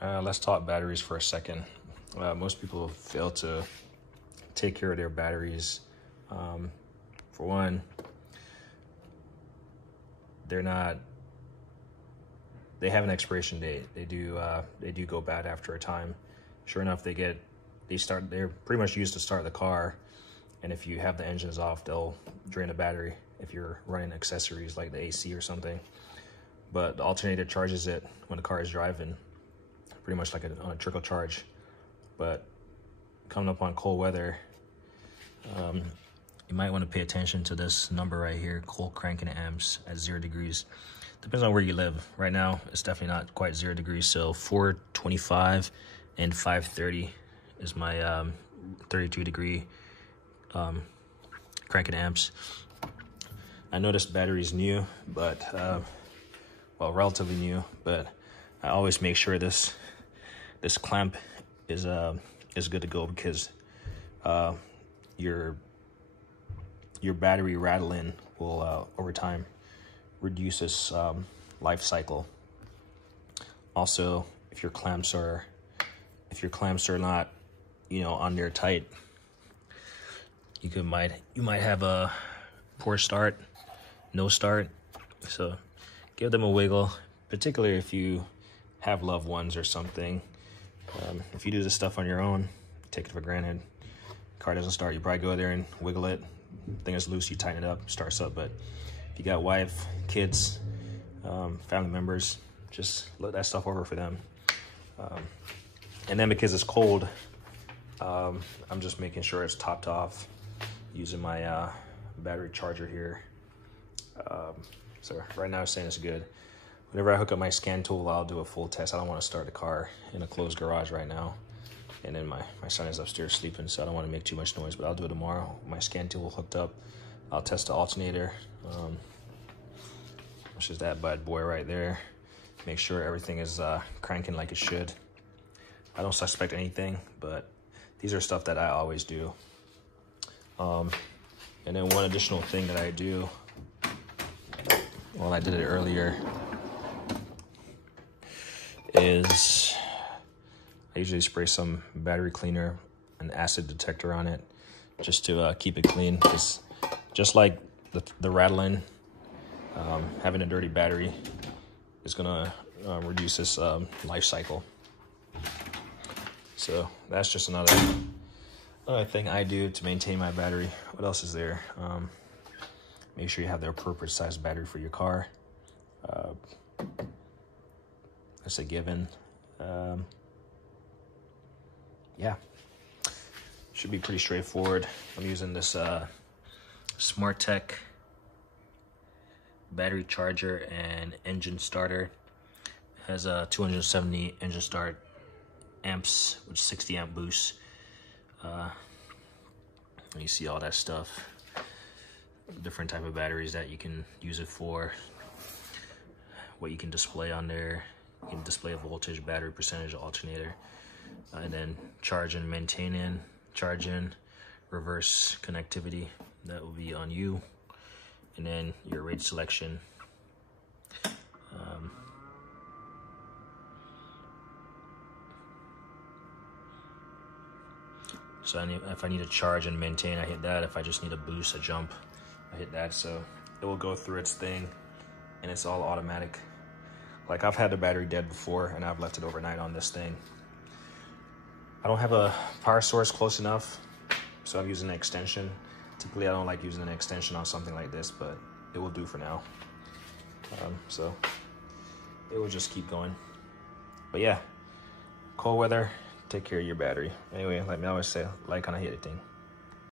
Let's talk batteries for a second. Most people fail to take care of their batteries. For one, they have an expiration date. They do go bad after a time. Sure enough, they're pretty much used to start the car, and if you have the engines off, they'll drain the battery if you're running accessories like the AC or something. But the alternator charges it when the car is driving, pretty much like on a trickle charge. But coming up on cold weather, you might want to pay attention to this number right here, cold cranking amps at 0 degrees. Depends on where you live. Right now, it's definitely not quite 0 degrees, so 425 and 530 is my 32 degree cranking amps. I know this battery is new, but well, relatively new, but I always make sure this clamp is good to go, because your battery rattling will over time reduce this life cycle. Also, if your clamps are not, on there tight, you might have a poor start, no start. So give them a wiggle, particularly if you have loved ones or something. If you do this stuff on your own, take it for granted. Car doesn't start, you probably go there and wiggle it. Thing is loose, you tighten it up, starts up. But if you got wife, kids, family members, just look that stuff over for them. And then because it's cold, I'm just making sure it's topped off using my battery charger here. So right now it's saying it's good. Whenever I hook up my scan tool, I'll do a full test. I don't want to start the car in a closed garage right now. And then my son is upstairs sleeping, so I don't want to make too much noise, but I'll do it tomorrow. My scan tool hooked up. I'll test the alternator, which is that bad boy right there. Make sure everything is cranking like it should. I don't suspect anything, but these are stuff that I always do. And then one additional thing that I do, well, I did it earlier, is I usually spray some battery cleaner and acid detector on it just to keep it clean. Just like the rattling, having a dirty battery is gonna reduce this life cycle. So that's just another thing I do to maintain my battery. What else is there? Make sure you have the appropriate size battery for your car. That's a given. Yeah, should be pretty straightforward. I'm using this SmartTech battery charger and engine starter. It has a 270 engine start amps with 60 amp boost. You see all that stuff, different type of batteries that you can use it for, what you can display on there. You can display a voltage, battery percentage, alternator, and then charging, maintaining, charging, reverse connectivity. That will be on you. And then your rate selection. So if I need to charge and maintain, I hit that. If I just need a boost, a jump, I hit that. So it will go through its thing, and it's all automatic. Like, I've had the battery dead before, and I've left it overnight on this thing. I don't have a power source close enough, so I'm using an extension. Typically, I don't like using an extension on something like this, but it will do for now. So it will just keep going. But yeah, cold weather, take care of your battery. Anyway, like me always say, like, kind of hit it thing.